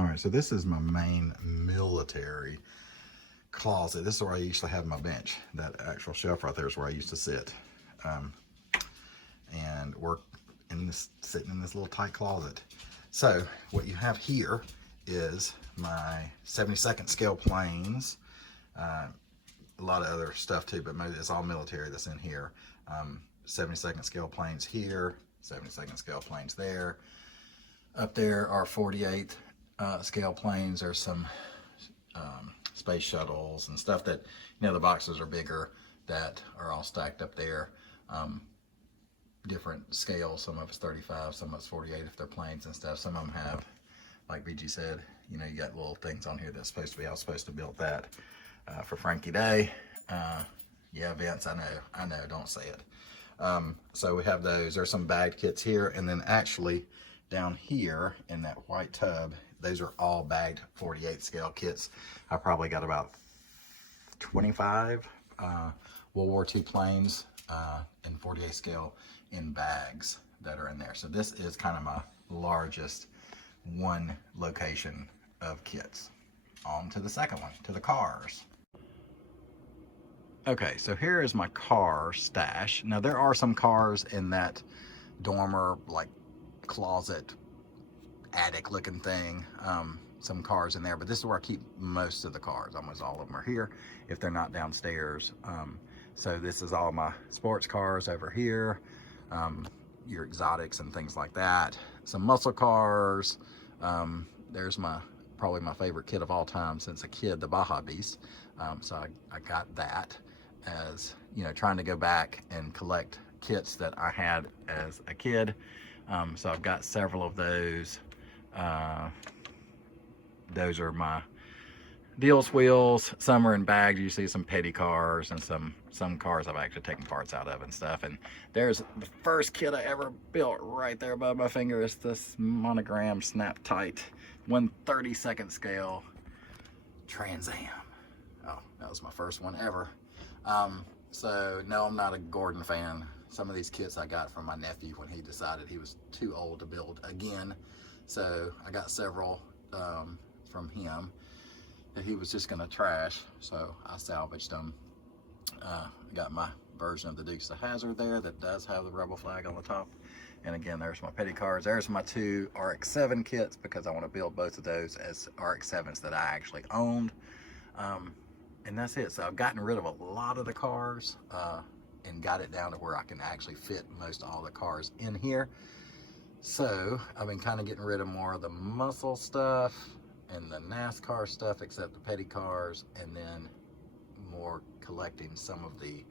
All right, so this is my main military closet. This is where I usually have my bench. That actual shelf right there is where I used to sit and work in this, sitting in this little tight closet. So what you have here is my 72nd scale planes. A lot of other stuff too, but it's all military that's in here. 72nd scale planes here, 72nd scale planes there. Up there are 48th scale planes. There's some space shuttles and stuff that, you know, the boxes are bigger that are all stacked up there. Different scales. Some of it's 35, some of it's 48 if they're planes and stuff. Some of them have, like BG said, you know, you got little things on here that's supposed to be, I was supposed to build that for Frankie Day. Yeah, Vince, I know, don't say it. So we have those. There's some bagged kits here, and then actually down here in that white tub, those are all bagged 48 scale kits. I probably got about 25 World War II planes in 48 scale in bags that are in there. So this is kind of my largest one location of kits. On to the second one, to the cars. Okay, so here is my car stash. Now there are some cars in that dormer, like closet, attic looking thing. Some cars in there, but this is where I keep most of the cars. Almost all of them are here if they're not downstairs. So this is all my sports cars over here, your exotics and things like that. Some muscle cars. There's probably my favorite kit of all time since a kid, the Baja Beast. So I got that as, you know, trying to go back and collect kits that I had as a kid. So I've got several of those. Those are my deals wheels. Some are in bags. You see some petty cars and some cars I've actually taken parts out of and stuff. And there's the first kit I ever built right there above my finger. Is this monogram snap tight 1/32 scale Trans Am. Oh, that was my first one ever. So no, I'm not a Gordon fan. Some of these kits I got from my nephew when he decided he was too old to build again. So I got several from him that he was just gonna trash. So I salvaged them. I got my version of the Dukes of Hazzard there that does have the rebel flag on the top. And again, there's my petty cars. There's my 2 RX-7 kits because I want to build both of those as RX-7s that I actually owned. And that's it. So I've gotten rid of a lot of the cars and got it down to where I can actually fit most all the cars in here. So I've been kind of getting rid of more of the muscle stuff and the NASCAR stuff, except the petty cars, and then more collecting some of the,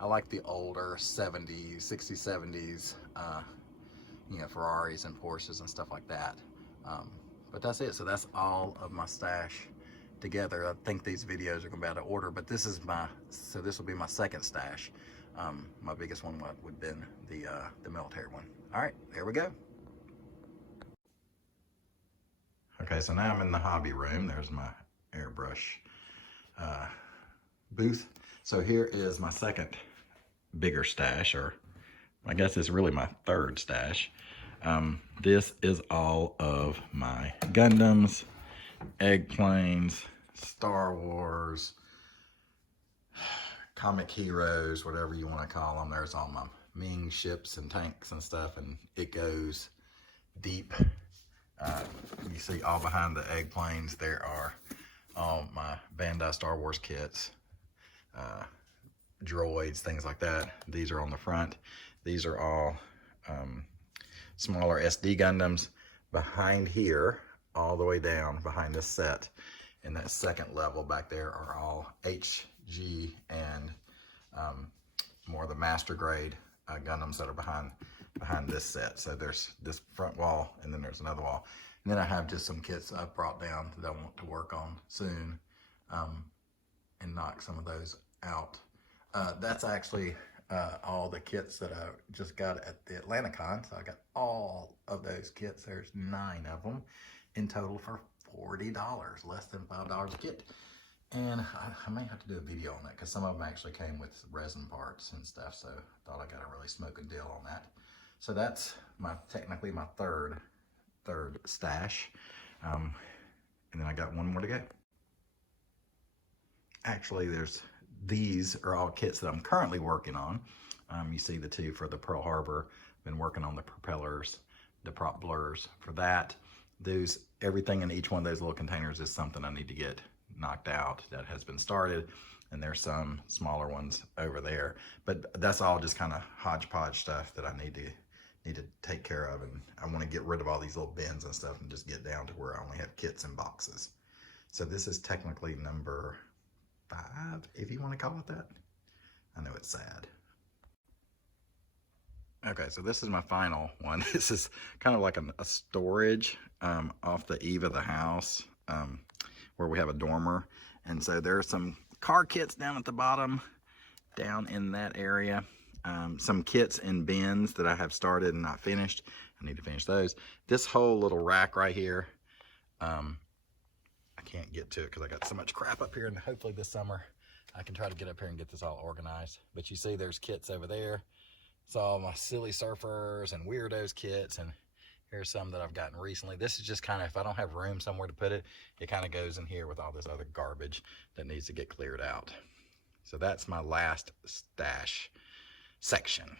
I like the older 70s, 60s, 70s, you know, Ferraris and Porsches and stuff like that. But that's it. So that's all of my stash together. I think these videos are going to be out of order, but this is so this will be my second stash. My biggest one would have been the military one. All right, here we go. Okay, so now I'm in the hobby room. There's my airbrush booth. So here is my second bigger stash, or I guess it's really my third stash. This is all of my Gundams, egg planes, Star Wars, comic heroes, whatever you want to call them. There's all my Ming ships and tanks and stuff, and it goes deep. You see all behind the egg planes, there are all my Bandai Star Wars kits, droids, things like that. These are on the front. These are all smaller SD Gundams. Behind here, all the way down behind this set, in that second level back there, are all HG and more of the master grade Gundams that are behind this set. So there's this front wall, and then there's another wall. And then I have just some kits I've brought down that I want to work on soon and knock some of those out. That's actually all the kits that I just got at the AtlantaCon. So I got all of those kits. There's 9 of them in total for $40, less than $5 a kit. And I may have to do a video on that because some of them actually came with resin parts and stuff. So I thought I got a really smoking deal on that. So that's technically my third stash. And then I got one more to go. Actually, these are all kits that I'm currently working on. You see the two for the Pearl Harbor. Been working on the propellers, the prop blurs for that. Everything in each one of those little containers is something I need to get knocked out that has been started. And there's some smaller ones over there. But that's all just kind of hodgepodge stuff that I need to take care of. And I want to get rid of all these little bins and stuff and just get down to where I only have kits and boxes. So this is technically number 5, if you want to call it that. I know it's sad. Okay, so this is my final one. This is kind of like a storage off the eave of the house where we have a dormer. And so there are some car kits down at the bottom, down in that area. Some kits in bins that I have started and not finished. I need to finish those. This whole little rack right here, I can't get to it because I got so much crap up here, and hopefully this summer I can try to get up here and get this all organized. But you see there's kits over there. It's all my silly surfers and weirdos kits, and here's some that I've gotten recently. This is just kind of, if I don't have room somewhere to put it, it kind of goes in here with all this other garbage that needs to get cleared out. So that's my last stash section.